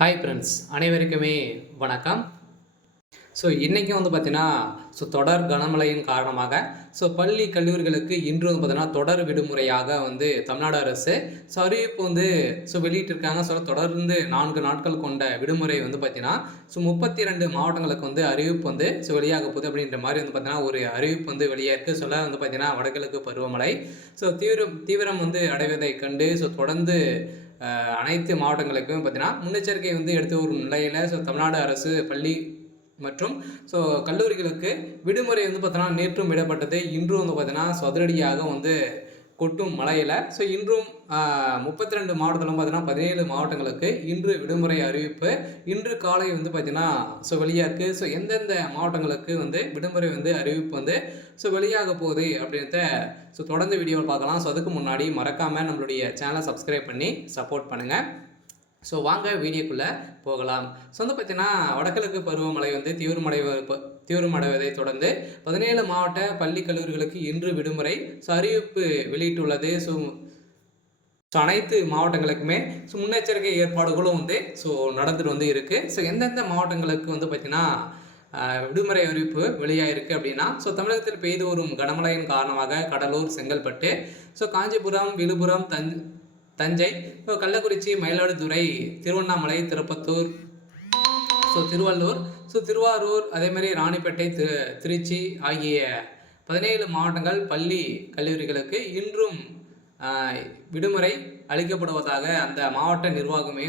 Hi friends, அனைவருக்குமே வணக்கம். இன்றைக்கி பார்த்தீங்கன்னா, தொடர் கனமழையின் காரணமாக பள்ளி, கல்லூரிகளுக்கு இன்று பார்த்தீங்கன்னா, தொடர் விடுமுறையாக தமிழ்நாடு அரசு அறிவிப்பு வெளியிட்டிருக்காங்க. தொடர்ந்து 4 நாட்கள் கொண்ட விடுமுறை பார்த்தீங்கன்னா, 32 மாவட்டங்களுக்கு அறிவிப்பு வெளியாக போகுது அப்படின்ற மாதிரி பார்த்தீங்கன்னா, ஒரு அறிவிப்பு வெளியாயிருக்கு. பார்த்தீங்கன்னா, வடகிழக்கு பருவமழை தீவிரம் அடைவதைக் கண்டு தொடர்ந்து அனைத்து மாவட்டங்களுக்கும் பார்த்தீங்கன்னா, முன்னெச்சரிக்கை எடுத்து வரும் நிலையில் தமிழ்நாடு அரசு பள்ளி மற்றும் கல்லூரிகளுக்கு விடுமுறை பார்த்தோன்னா நேற்றும் விடப்பட்டது. இன்றும் பார்த்தீங்கன்னா அதிரடியாக கொட்டும் மழையில் இன்றும் 32 மாவட்டத்திலும் பார்த்தீங்கன்னா 17 மாவட்டங்களுக்கு இன்று விடுமுறை அறிவிப்பு இன்று காலை பார்த்தீங்கன்னா வெளியாக இருக்குது. எந்தெந்த மாவட்டங்களுக்கு விடுமுறை அறிவிப்பு வெளியாக போகுது அப்படின்றத தொடர்ந்து வீடியோவில் பார்க்கலாம். அதுக்கு முன்னாடி மறக்காமல் நம்மளுடைய சேனலை சப்ஸ்கிரைப் பண்ணி சப்போர்ட் பண்ணுங்கள். வாங்க வீடியோக்குள்ளே போகலாம். பார்த்தீங்கன்னா, வடகிழக்கு பருவமழை தீவிரமடைவதை தொடர்ந்து 17 மாவட்ட பள்ளி, கல்லூரிகளுக்கு இன்று விடுமுறை அறிவிப்பு வெளியிட்டுள்ளது. அனைத்து மாவட்டங்களுக்குமே முன்னெச்சரிக்கை ஏற்பாடுகளும் நடந்துட்டு இருக்குது. எந்தெந்த மாவட்டங்களுக்கு பார்த்தீங்கன்னா விடுமுறை அறிவிப்பு வெளியாகிருக்கு அப்படின்னா, தமிழகத்தில் பெய்து வரும் கனமழையின் காரணமாக கடலூர், செங்கல்பட்டு, காஞ்சிபுரம், விழுப்புரம், தஞ்சை, கள்ளக்குறிச்சி, மயிலாடுதுறை, திருவண்ணாமலை, திருப்பத்தூர், திருவள்ளூர், திருவாரூர், அதேமாதிரி ராணிப்பேட்டை, திருச்சி ஆகிய 17 மாவட்டங்கள் பள்ளி, கல்லூரிகளுக்கு இன்றும் விடுமுறை அளிக்கப்படுவதாக அந்த மாவட்ட நிர்வாகமே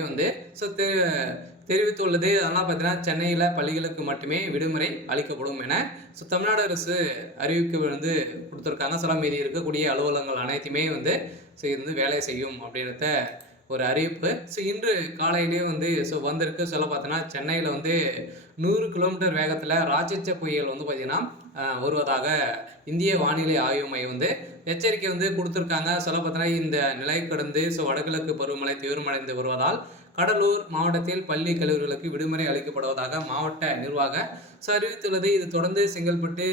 தெரிவித்துள்ளது. அதெல்லாம் பார்த்தீங்கன்னா, சென்னையில் பள்ளிகளுக்கு மட்டுமே விடுமுறை அளிக்கப்படும் என தமிழ்நாடு அரசு அறிவிக்க கொடுத்துருக்காங்க. மீதி இருக்கக்கூடிய அலுவலகங்கள் அனைத்துமே வேலை செய்யும் அப்படின்றத ஒரு அறிவிப்பு இன்று காலையிலேயே வந்திருக்கு. பார்த்தோன்னா, சென்னையில் 100 கிலோமீட்டர் வேகத்தில் ராட்சச புயல் பார்த்தீங்கன்னா வருவதாக இந்திய வானிலை ஆய்வு மையம் எச்சரிக்கை கொடுத்துருக்காங்க. பார்த்தோன்னா, இந்த நிலை கடந்து வடகிழக்கு பருவமழை தீவிரமடைந்து வருவதால் கடலூர் மாவட்டத்தில் பள்ளி, கல்லூரிகளுக்கு விடுமுறை அளிக்கப்படுவதாக மாவட்ட நிர்வாகம் அறிவித்துள்ளது. இது தொடர்ந்து செங்கல்பட்டு,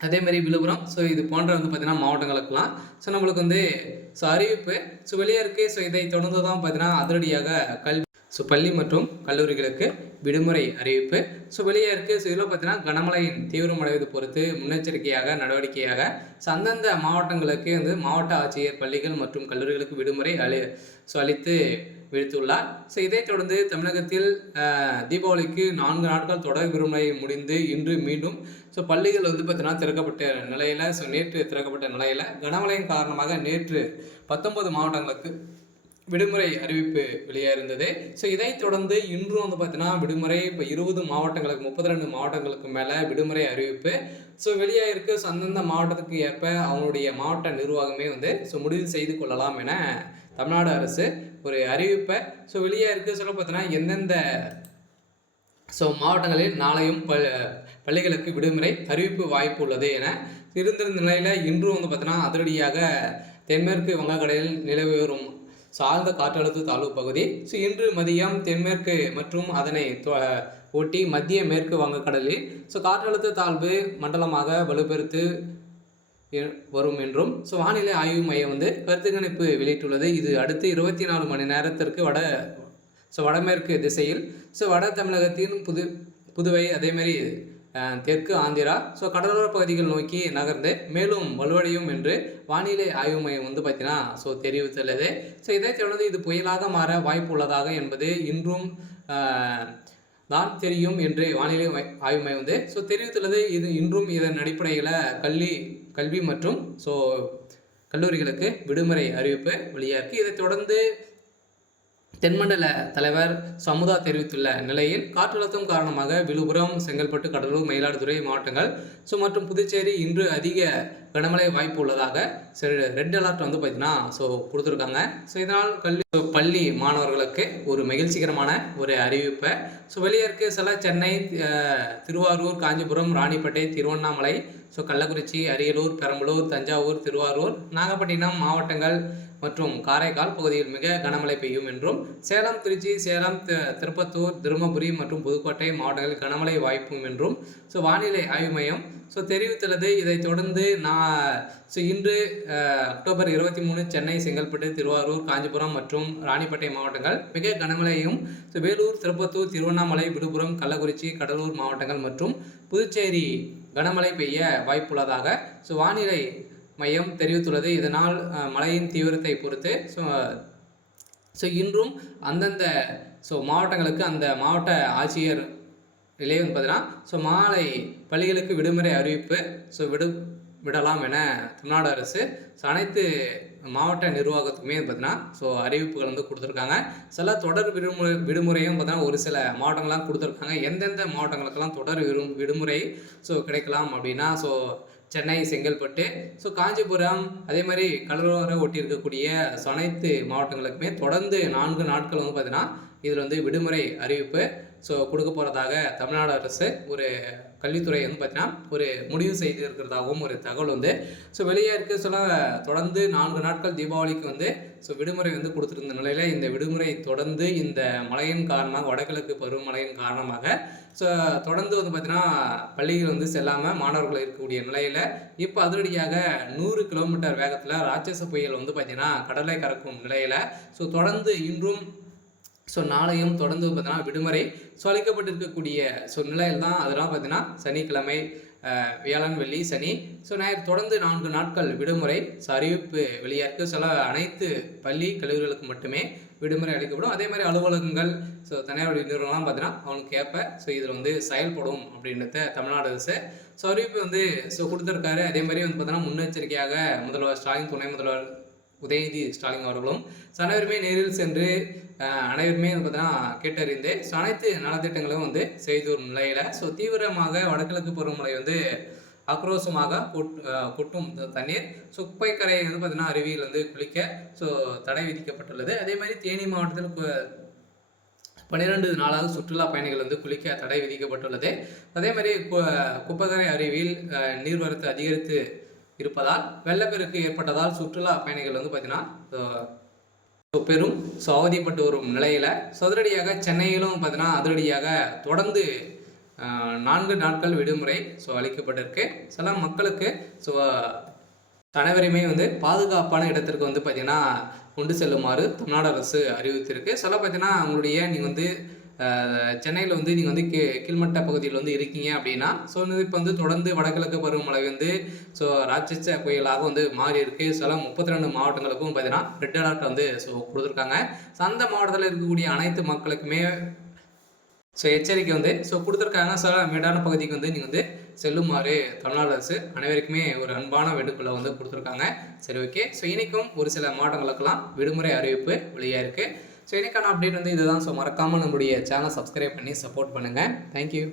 அதேமாதிரி விழுப்புரம், இது போன்ற பார்த்தீங்கன்னா மாவட்டங்களுக்கெல்லாம் நம்மளுக்கு அறிவிப்பு வெளியே இருக்குது. இதை தொடர்ந்து தான் பார்த்தீங்கன்னா அதிரடியாக பள்ளி மற்றும் கல்லூரிகளுக்கு விடுமுறை அறிவிப்பு வெளியே இருக்குது. இதில் பார்த்தீங்கன்னா கனமழையின் தீவிரமடைவது பொறுத்து முன்னெச்சரிக்கையாக நடவடிக்கையாக அந்தந்த மாவட்டங்களுக்கு மாவட்ட ஆட்சியர் பள்ளிகள் மற்றும் கல்லூரிகளுக்கு விடுமுறை அளித்து விடுத்துள்ளார். இதைத் தொடர்ந்து தமிழகத்தில் தீபாவளிக்கு 4 நாட்கள் தொடர் விடுமுறை முடிந்து இன்று மீண்டும் பள்ளிகள் பார்த்தீங்கன்னா திறக்கப்பட்ட நிலையில் நேற்று திறக்கப்பட்ட நிலையில் கனமழையின் காரணமாக நேற்று 19 மாவட்டங்களுக்கு விடுமுறை அறிவிப்பு வெளியாக இருந்தது. இதைத் தொடர்ந்து இன்றும் பார்த்தீங்கன்னா விடுமுறை இப்போ 20 மாவட்டங்களுக்கு 32 மாவட்டங்களுக்கு மேலே விடுமுறை அறிவிப்பு வெளியாக இருக்குது. அந்தந்த மாவட்டத்துக்கு ஏற்ப அவங்களுடைய மாவட்ட நிர்வாகமே முடிவு செய்து கொள்ளலாம் என தமிழ்நாடு அரசு ஒரு அறிவிப்பை வெளியாக இருக்குது. பார்த்தீங்கன்னா எந்தெந்த மாவட்டங்களில் நாளையும் பள்ளிகளுக்கு விடுமுறை அறிவிப்பு வாய்ப்பு உள்ளது என இருந்திருந்த நிலையில் இன்றும் பார்த்தீங்கன்னா அதிரடியாக தென்மேற்கு வங்கக்கடலில் நிலவி வரும் சார்ந்த காற்றழுத்த தாழ்வு பகுதி இன்று மதியம் தென்மேற்கு மற்றும் அதனை ஒட்டி மத்திய மேற்கு வங்கக்கடலில் காற்றழுத்த தாழ்வு மண்டலமாக வலுப்பெறுத்து வரும் என்றும் வானிலை ஆய்வு மையம் கருத்து கணிப்பு வெளியிட்டுள்ளது. இது அடுத்து 24 மணி நேரத்திற்கு வடமேற்கு திசையில் வட தமிழகத்தின் புதுவை, அதேமாரி தெற்கு ஆந்திரா கடலோர பகுதிகள் நோக்கி நகர்ந்து மேலும் வலுவடையும் என்று வானிலை ஆய்வு மையம் பார்த்தீங்கன்னா தெரிவித்துள்ளது. இதைத் தொடர்ந்து இது புயலாக மாற வாய்ப்பு உள்ளதாக என்பது இன்றும் தான் தெரியும் என்று வானிலை ஆய்வு மையம் தெரிவித்துள்ளது. இது இன்றும் இதன் அடிப்படையில் கல்வி மற்றும் கல்லூரிகளுக்கு விடுமுறை அறிவிப்பு வெளியாக இருக்குது. இதைத் தொடர்ந்து தென்மண்டல தலைவர் சமுதா தெரிவித்துள்ள நிலையில் காற்றழுத்தம் காரணமாக விழுப்புரம், செங்கல்பட்டு, கடலூர், மயிலாடுதுறை மாவட்டங்கள் மற்றும் புதுச்சேரி இன்று அதிக கனமழை வாய்ப்பு உள்ளதாக ரெட் அலர்ட் பார்த்தீங்கன்னா கொடுத்துருக்காங்க. இதனால் பள்ளி மாணவர்களுக்கு ஒரு மகிழ்ச்சிகரமான ஒரு அறிவிப்பை வெளியே இருக்குது. சென்னை, திருவாரூர், காஞ்சிபுரம், ராணிப்பேட்டை, திருவண்ணாமலை, கள்ளக்குறிச்சி, அரியலூர், பெரம்பலூர், தஞ்சாவூர், திருவாரூர், நாகப்பட்டினம் மாவட்டங்கள் மற்றும் காரைக்கால் பகுதியில் மிக கனமழை பெய்யும் என்றும், சேலம், திருச்சி, சேலம், திருப்பத்தூர், தருமபுரி மற்றும் புதுக்கோட்டை மாவட்டங்களில் கனமழை வாய்ப்பும் என்றும் வானிலை ஆய்வு மையம் தெரிவித்துள்ளது. இதைத் தொடர்ந்து இன்று அக்டோபர் 23 சென்னை, செங்கல்பட்டு, திருவாரூர், காஞ்சிபுரம் மற்றும் ராணிப்பேட்டை மாவட்டங்கள் மிக கனமழையும், வேலூர், திருப்பத்தூர், திருவண்ணாமலை, விழுப்புரம், கள்ளக்குறிச்சி, கடலூர் மாவட்டங்கள் மற்றும் புதுச்சேரி கனமழை பெய்ய வாய்ப்புள்ளதாக வானிலை மையம் தெரிவித்துள்ளது. இதனால் மழையின் தீவிரத்தை பொறுத்து இன்றும் அந்தந்த மாவட்டங்களுக்கு அந்த மாவட்ட ஆட்சியர் நிலையை வந்து பார்த்தீங்கன்னா மாலை பள்ளிகளுக்கு விடுமுறை அறிவிப்பு விடலாம் என தமிழ்நாடு அரசு அனைத்து மாவட்ட நிர்வாகத்துக்குமே பார்த்தீங்கன்னா அறிவிப்புகள் வந்து கொடுத்துருக்காங்க. சில தொடர் விடுமுறையும் பார்த்தீங்கன்னா ஒரு சில மாவட்டங்கள்லாம் கொடுத்துருக்காங்க. எந்தெந்த மாவட்டங்களுக்கெல்லாம் தொடர் விடுமுறை கிடைக்கலாம் அப்படின்னா சென்னை, செங்கல்பட்டு, காஞ்சிபுரம், அதே மாதிரி கடலோர ஒட்டி இருக்கக்கூடிய அனைத்து மாவட்டங்களுக்குமே தொடர்ந்து 4 நாட்கள் வந்து பார்த்தீங்கன்னா இதில் வந்து விடுமுறை அறிவிப்பு கொடுக்க போகிறதாக தமிழ்நாடு அரசு ஒரு கல்வித்துறை வந்து பார்த்தீங்கன்னா ஒரு முடிவு செய்து இருக்கிறதாகவும் ஒரு தகவல் வந்து வெளியே இருக்குது. தொடர்ந்து 4 நாட்கள் தீபாவளிக்கு வந்து விடுமுறை வந்து கொடுத்துருந்த நிலையில் இந்த விடுமுறை தொடர்ந்து இந்த மழையின் காரணமாக, வடகிழக்கு பருவமழையின் காரணமாக தொடர்ந்து வந்து பார்த்தீங்கன்னா பள்ளிகள் வந்து செல்லாமல் மாணவர்கள் இருக்கக்கூடிய நிலையில் இப்போ அதிரடியாக 100 கிலோமீட்டர் வேகத்தில் ராட்சச புயல் வந்து பார்த்தீங்கன்னா கடலை கறக்கும் நிலையில் தொடர்ந்து இன்றும் நாளையும் தொடர்ந்து பார்த்தீங்கன்னா விடுமுறை அளிக்கப்பட்டிருக்கக்கூடிய நிலையில் தான். அதெல்லாம் பார்த்தீங்கன்னா சனிக்கிழமை, வியாழன், வெள்ளி, சனி, ஞாயிறு தொடர்ந்து 4 நாட்கள் விடுமுறை அறிவிப்பு வெளியாக சில அனைத்து பள்ளி கல்லூரிகளுக்கு மட்டுமே விடுமுறை அளிக்கப்படும். அதே மாதிரி அலுவலகங்கள் தனியார் நிறுவனம்லாம் பார்த்தீங்கன்னா அவனுக்கு ஏற்ப இதில் வந்து செயல்படும் அப்படின்றத தமிழ்நாடு அரசு அறிவிப்பு வந்து கொடுத்துருக்காரு. அதே மாதிரி வந்து பார்த்தீங்கன்னா முன்னெச்சரிக்கையாக முதல்வர் ஸ்டாலின், துணை முதல்வர் உதயநிதி ஸ்டாலின் அவர்களும் அனைவருமே நேரில் சென்று அனைவருமே பார்த்தீங்கன்னா கேட்டறிந்து அனைத்து நலத்திட்டங்களும் வந்து செய்து வரும் நிலையில் தீவிரமாக வடகிழக்கு பருவமழை வந்து ஆக்ரோஷமாக கொட்டும் தண்ணீர் குப்பைக்கரை வந்து பார்த்தீங்கன்னா அருவியில் வந்து குளிக்க தடை விதிக்கப்பட்டுள்ளது. அதே மாதிரி தேனி மாவட்டத்தில் 12 நாளாக சுற்றுலா பயணிகள் வந்து குளிக்க தடை விதிக்கப்பட்டுள்ளது. அதே மாதிரி குப்பைக்கரை அருவியில் நீர்வரத்து அதிகரித்து இருப்பதால் வெள்ளப்பெருக்கு ஏற்பட்டதால் சுற்றுலா பயணிகள் வந்து பார்த்தீங்கன்னா பெரும் அவதிப்பட்டு வரும் நிலையில் அதிரடியாக சென்னையிலும் பார்த்தீங்கன்னா அதிரடியாக தொடர்ந்து 4 நாட்கள் விடுமுறை அளிக்கப்பட்டிருக்கு. சில மக்களுக்கு அனைவருமே வந்து பாதுகாப்பான இடத்திற்கு வந்து பார்த்தீங்கன்னா கொண்டு செல்லுமாறு தமிழ்நாடு அரசு அறிவித்திருக்கு. பார்த்தீங்கன்னா உங்களுடைய நீங்கள் வந்து சென்னையில் வந்து நீங்கள் வந்து கீழ்மட்ட பகுதியில் வந்து இருக்கீங்க அப்படின்னா இப்போ வந்து தொடர்ந்து வடகிழக்கு பருவமழை வந்து ராட்சச புயலாக வந்து மாறி இருக்கு. 32 மாவட்டங்களுக்கும் பார்த்தீங்கன்னா ரெட் அலர்ட் வந்து கொடுத்துருக்காங்க. அந்த மாவட்டத்தில் இருக்கக்கூடிய அனைத்து மக்களுக்குமே எச்சரிக்கை வந்து கொடுத்துருக்காங்க. மேடான பகுதிக்கு வந்து நீங்கள் வந்து செல்லுமாறு தமிழ்நாடு அரசு அனைவருக்குமே ஒரு அன்பான வேண்டுகோளை வந்து கொடுத்துருக்காங்க. சரி, ஓகே. இன்னைக்கும் ஒரு சில மாவட்டங்களுக்கெல்லாம் விடுமுறை அறிவிப்பு வெளியாக இருக்குது. இன்னைக்கான அப்டேட் வந்து இதுதான். மறக்காமல் நம்மளுடைய சேனல் சப்ஸ்கிரைப் பண்ணி சப்போர்ட் பண்ணுங்கள். தேங்க்யூ.